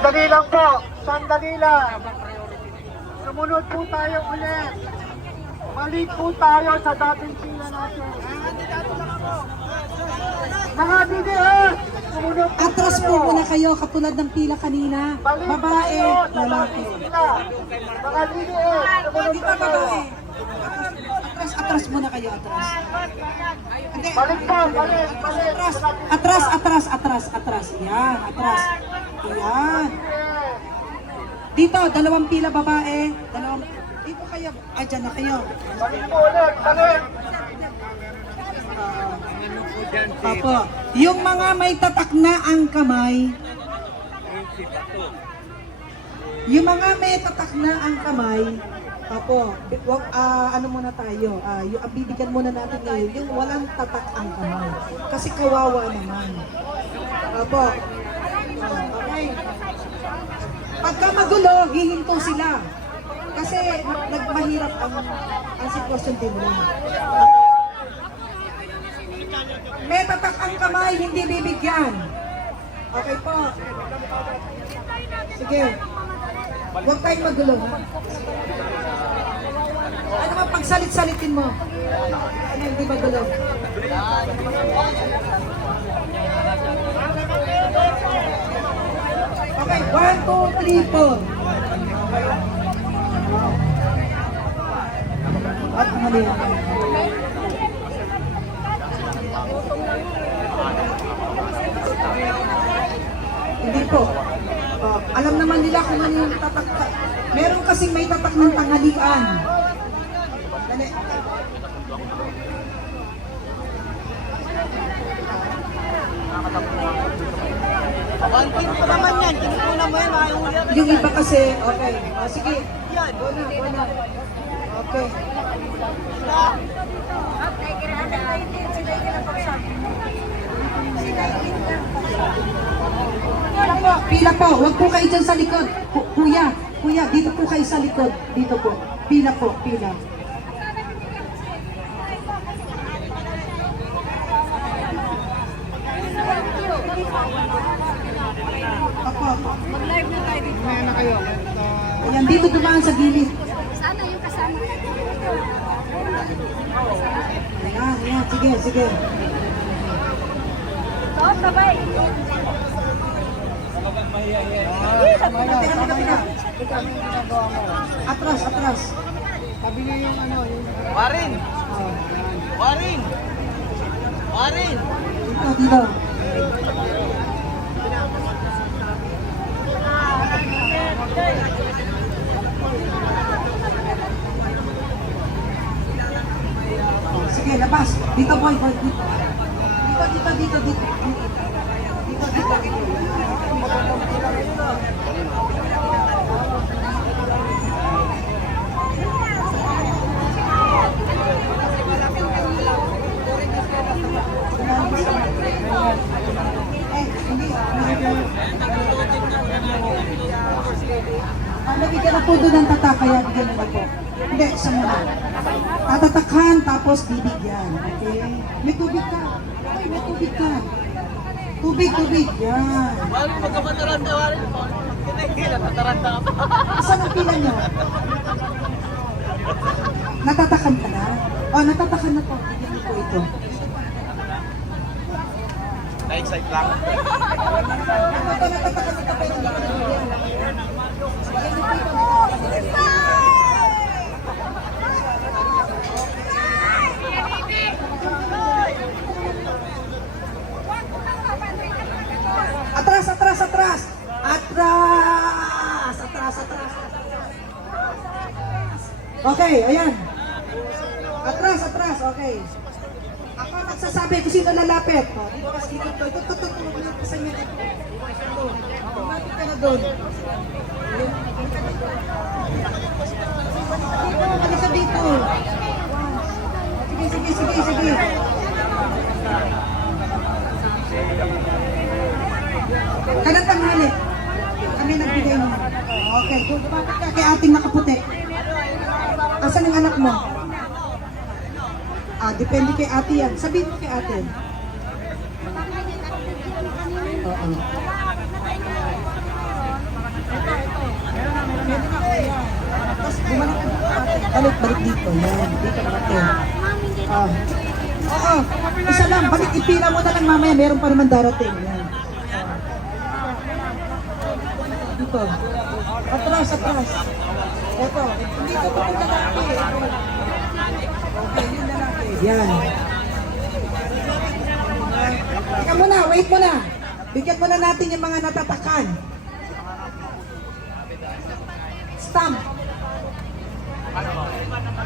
Sandali lang po. Sandali lang. Sumunod po tayo ulit. Balik po tayo sa dating pila natin. Mga DDS, sumunod po Atras tayo. po muna kayo katulad ng pila kanina. Balik Babae, tayo sa lalaki. dating. Mga DDS, sumunod Di ba tayo. babae? Atras, atras muna kayo, atras. Hindi. Balik po, balik, balik. Atras, atras, atras, atras, atras. Yan, atras. Yan. Dito, dalawang pila babae. Dalawang, dito kayo. Ah, dyan na kayo. Balik po ulit. Yung mga may tatak na ang kamay, yung mga may tatak na ang kamay, Opo, ah, ano muna tayo, ah, yung, ang bibigyan muna natin ngayon, yung walang tatak ang kamay. Kasi kawawa naman. Opo. Ah, okay. Magulo, hihinto sila. Kasi nagmahirap ang, ang sitwasyon din nila. May tatak ang kamay, hindi bibigyan. Okay po. Sige. Huwag tayong magulo, ha? Ano ba pagsalit-salitin mo? Ano hindi magulo? Okay, one, two, three, four. Mali. Hindi po. Oh, alam naman nila kung ano yung tatak. Meron kasi may tatak ng tanghalian. Dali. Banking pa naman yan. Tinipuna mo yan. Ayaw. Yung iba kasi, okay. Oh, sige. Go na, go na. Okay. Pila po. Huwag po kayo dyan sa likod. Ku- Kuya, kuya, dito po kayo sa likod. Dito po. Pila po, pila. Dito. na kayo. Ayan, dito dumaan sa gilid. Sana yung kasama. Ayan, ayan. Sige, sige. Ito, sabay. Kapila. Atras, atras. Sabi niyo yung ano, yung Warin! Oh. Warin! Warin! Dito, dito. Sige, labas. Dito, boy, boy. Dito. Dito, dito, dito, dito. Dito, dito, dito. Eh, hindi. Ah, nabigyan na po doon ng tatak, kaya bigyan na po. Hindi, sa mga. Tatatakhan, tapos bibigyan. Okay? May tubig ka. Ay, may tubig ka. Tubig, tubig. Yan. Warin, magkapataranda, Warin. Hindi, natataranda ka pa. Saan ang pila niyo? Natatakan ka na? O, natatakan na po. Bigyan po ito. Na-excite lang. Ano to, natatakan na pero hindi ka na bigyan. Bigyan niyo po ito. Atras, atras, atras! Atras! Atras, atras! Okay, ayan. Atras, atras, okay. Ako magsasabi kung sino lalapit. O, dito ka sa likod ko. Ito, ito, ito, ito, sa inyo. Ito. Lumapit ka na doon. Dito, halika dito. Sige, sige, sige, sige. Kanang tanghali. Kami nagbigay mo. Okay, kung lumapit ka kay ating nakaputi. Asan ang anak mo? Depende kay ate yan. Sabihin mo kay ate. Oo. Tapos bumalik ka dito ate. Balik, balik dito. Yan, dito ate. Oo. Oo, isa lang. Balik, ipila mo na lang mamaya. Meron pa naman darating. Yan. Dito. Atras, atras. Ito. Dito ko punta dati. Okay. Yan. Teka muna, wait muna. Bigyan muna natin yung mga natatakan. Stamp. Wala pa, wala pa.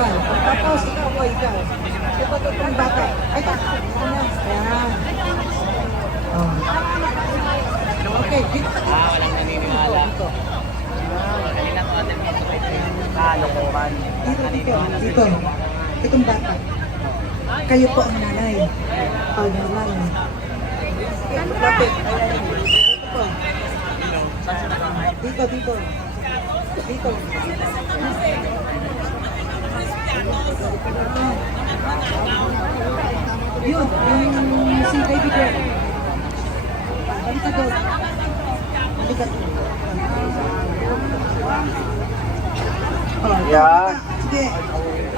Ayan. Tapos, ikaw po, ikaw. Ito, ito, itong bata. Ay, ito. Ayan. Oh. Okay, dito dito. Ah, walang naniniwala. Dito. Kanina ko natin kalokohan. Dito, dito. Dito. Itong bata. Kayo po ang nanay. Oh, nanay. Lapit. Ito po. Dito, dito. Dito. Yun, yung si baby girl. Balita doon. Yeah. Sige.